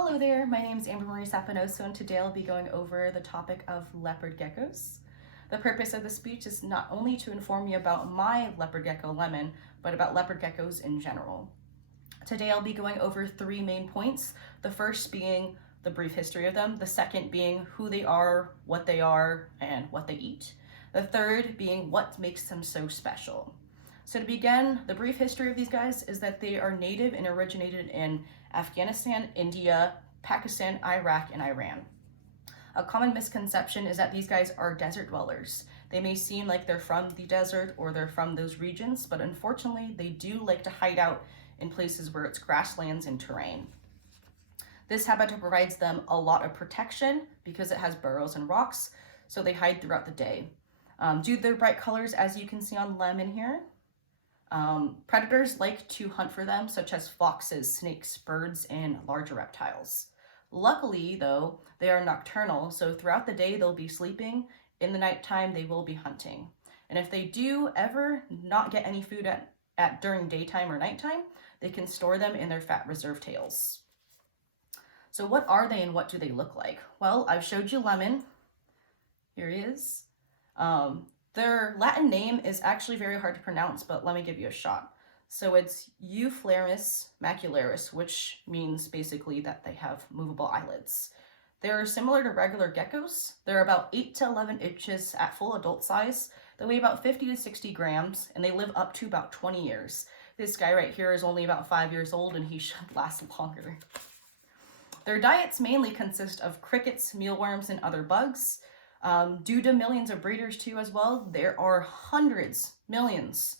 Hello there, my name is Amber Marie Sapinoso, and today I'll be going over the topic of leopard geckos. The purpose of the speech is not only to inform you about my leopard gecko Lemon, but about leopard geckos in general. Today I'll be going over three main points, the first being the brief history of them, the second being who they are, and what they eat, the third being what makes them so special. So to begin, the brief history of these guys is that they are native and originated in Afghanistan, India, Pakistan, Iraq, and Iran. A common misconception is that these guys are desert dwellers. They may seem like they're from the desert or they're from those regions, but unfortunately they do like to hide out in places where it's grasslands and terrain. This habitat provides them a lot of protection because it has burrows and rocks, so they hide throughout the day. Due to their bright colors, as you can see on Lemon here, predators like to hunt for them, such as foxes, snakes, birds, and larger reptiles. Luckily, though, they are nocturnal, so throughout the day they'll be sleeping. In the nighttime, they will be hunting. And if they do ever not get any food during daytime or nighttime, they can store them in their fat reserve tails. So what are they and what do they look like? Well, I've showed you Lemon. Here he is. Their Latin name is actually very hard to pronounce, but let me give you a shot. So it's Euphleramus macularis, which means basically that they have movable eyelids. They're similar to regular geckos. They're about 8 to 11 inches at full adult size. They weigh about 50 to 60 grams, and they live up to about 20 years. This guy right here is only about 5 years old, and he should last longer. Their diets mainly consist of crickets, mealworms, and other bugs. Due to millions of breeders too as well, there are millions,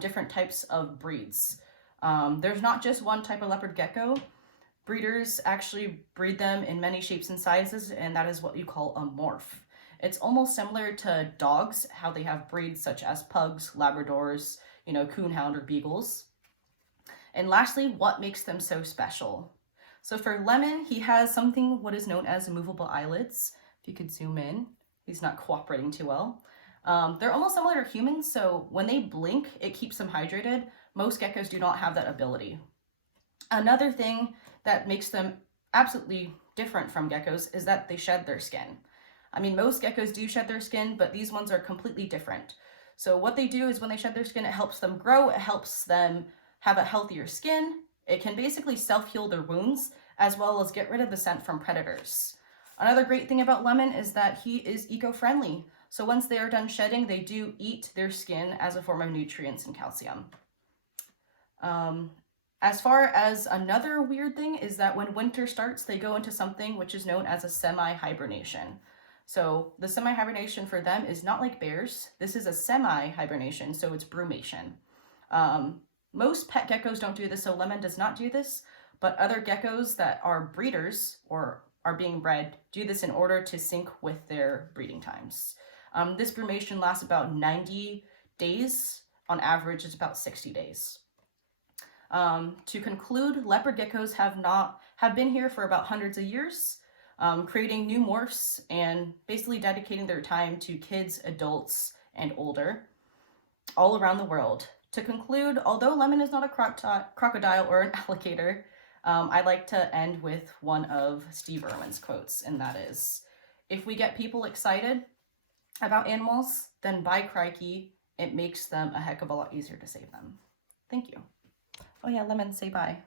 different types of breeds. There's not just one type of leopard gecko. Breeders actually breed them in many shapes and sizes, and that is what you call a morph. It's almost similar to dogs, how they have breeds such as pugs, Labradors, coonhound or beagles. And lastly, what makes them so special? So for Lemon, he has what is known as movable eyelids. If you could zoom in. He's not cooperating too well. They're almost similar to humans, so when they blink, it keeps them hydrated. Most geckos do not have that ability. Another thing that makes them absolutely different from geckos is that they shed their skin. I mean, most geckos do shed their skin, but these ones are completely different. So what they do is when they shed their skin, it helps them grow, it helps them have a healthier skin. It can basically self-heal their wounds, as well as get rid of the scent from predators. Another great thing about Lemon is that he is eco-friendly. So once they are done shedding, they do eat their skin as a form of nutrients and calcium. As far as another weird thing is that when winter starts, they go into something which is known as a semi-hibernation. So the semi-hibernation for them is not like bears. This is a semi-hibernation, so it's brumation. Most pet geckos don't do this, so Lemon does not do this, but other geckos that are breeders or are being bred do this in order to sync with their breeding times. This brumation lasts about 90 days. On average, it's about 60 days. To conclude, leopard geckos have been here for about hundreds of years, creating new morphs and basically dedicating their time to kids, adults, and older all around the world. To conclude, although Lemon is not a crocodile or an alligator, I like to end with one of Steve Irwin's quotes, and that is, if we get people excited about animals, then by crikey, it makes them a heck of a lot easier to save them. Thank you. Oh yeah, Lemon, say bye.